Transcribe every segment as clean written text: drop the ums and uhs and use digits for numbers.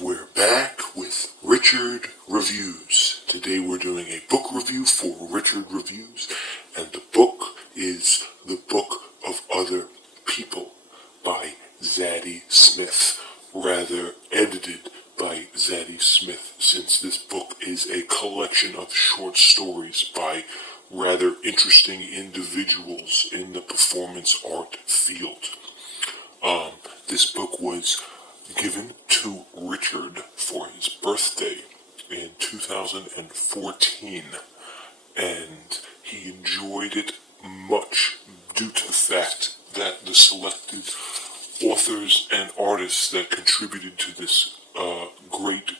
we're back with Richard Reviews. Today we're doing a book review for Richard Reviews, and the book is The Book of Other People by Zadie Smith, rather edited by Zadie Smith, since this book is a collection of short stories by rather interesting individuals in the performance art field. This book was given to Richard for his birthday in 2014, and he enjoyed it much due to the fact that the selected authors and artists that contributed to this great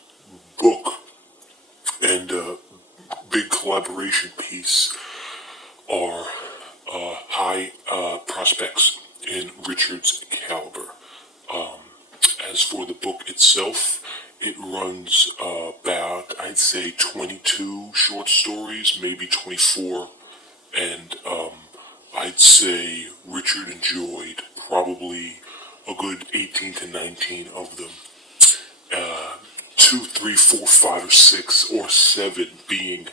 book and big collaboration piece are high prospects in Richard's caliber. As for the book itself, it runs about, I'd say, 22 short stories, maybe 24, and I'd say Richard enjoyed probably a good 18 to 19 of them. 2, 3, 4, 5, or 6, or 7 being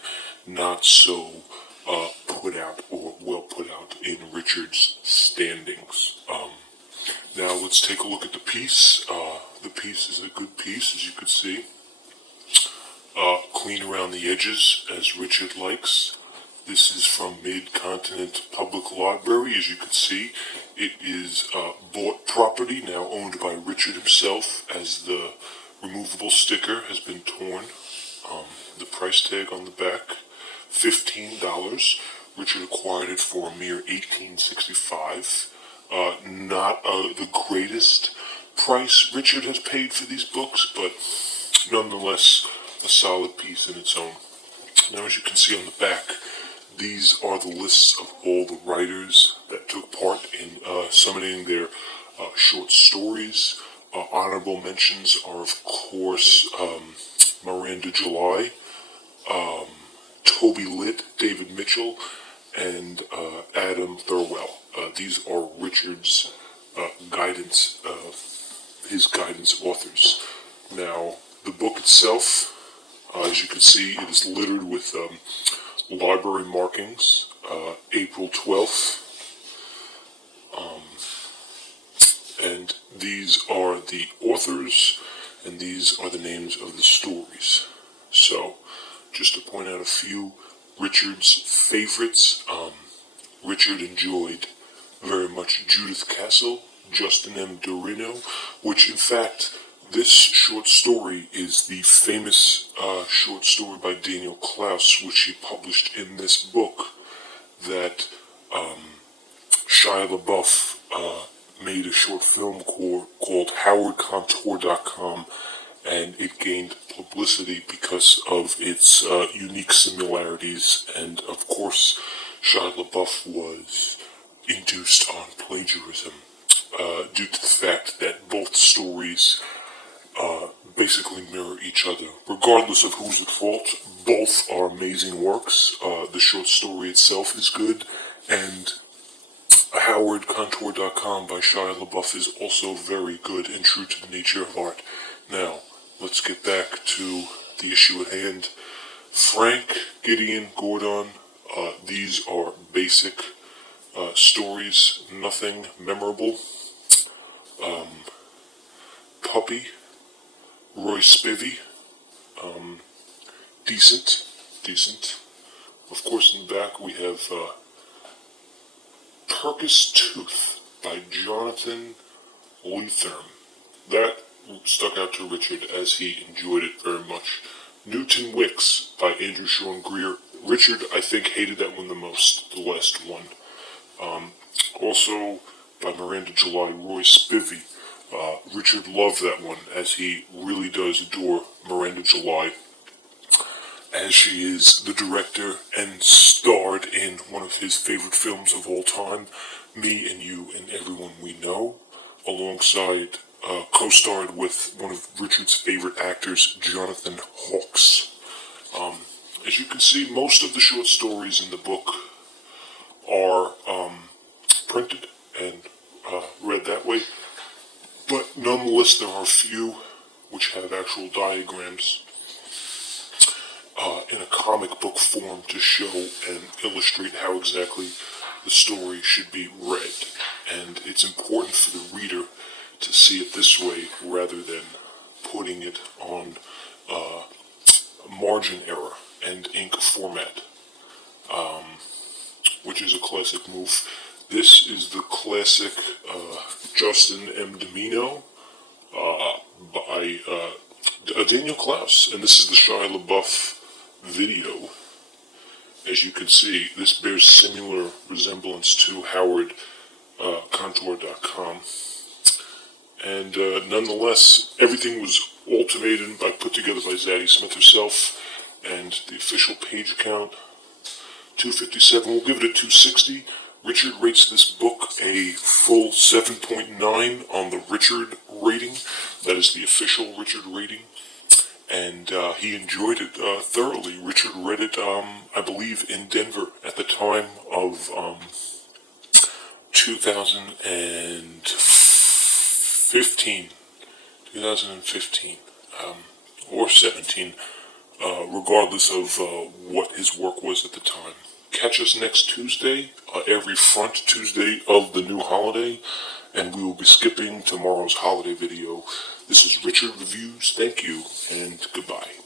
not so put out or well put out in Richard's standings. Now let's take a look at the piece. The piece is a good piece, as you can see. Clean around the edges, as Richard likes. This is from Mid-Continent Public Library, as you can see. It is bought property, now owned by Richard himself, as the removable sticker has been torn. The price tag on the back, $15. Richard acquired it for a mere $18.65. Not the greatest price Richard has paid for these books, but nonetheless a solid piece in its own. Now, as you can see on the back, these are the lists of all the writers that took part in summoning their short stories. Honorable mentions are, of course, Miranda July, Toby Litt, David Mitchell, and Adam Thirlwell. These are Richard's guidance, his guidance authors. Now, the book itself, as you can see, it is littered with library markings. April 12th. And these are the authors, and these are the names of the stories. So, just to point out a few Richard's favorites, Richard enjoyed very much Judith Castle, Justin M. Dorino, which in fact, this short story is the famous short story by Daniel Klaus, which he published in this book, that Shia LaBeouf made a short film called HowardContour.com, and it gained publicity because of its unique similarities, and of course Shia LaBeouf was induced on plagiarism due to the fact that both stories basically mirror each other. Regardless of who's at fault, both are amazing works. The short story itself is good, and HowardContour.com by Shia LaBeouf is also very good and true to the nature of art. Now, let's get back to the issue at hand. Frank, Gideon, Gordon, these are basic stories, nothing memorable. Puppy, Roy Spivey, decent. Of course, in the back we have Perkus Tooth by Jonathan Letherm. That stuck out to Richard, as he enjoyed it very much. Newton Wicks by Andrew Sean Greer. Richard, I think, hated that one the most, the last one. Also by Miranda July, Roy Spivey. Richard loved that one, as he really does adore Miranda July, as she is the director and starred in one of his favorite films of all time, Me and You and Everyone We Know, alongside co-starred with one of Richard's favorite actors, Jonathan Hawkes. As you can see, most of the short stories in the book are printed and read that way, but nonetheless there are a few which have actual diagrams in a comic book form to show and illustrate how exactly the story should be read. And it's important for the reader to see it this way rather than putting it on margin error and ink format, which is a classic move. This is the classic Justin M. Domino by Daniel Klaus, and this is the Shia LaBeouf video. As you can see, this bears similar resemblance to HowardContour.com. And nonetheless, everything was alternated and put together by Zadie Smith herself, and the official page count, 257. We'll give it a 260. Richard rates this book a full 7.9 on the Richard rating. That is the official Richard rating. And he enjoyed it thoroughly. Richard read it, I believe, in Denver at the time of 2015, or 17, regardless of what his work was at the time. Catch us next Tuesday, every front Tuesday of the new holiday, and we will be skipping tomorrow's holiday video. This is Richard Reviews. Thank you, and goodbye.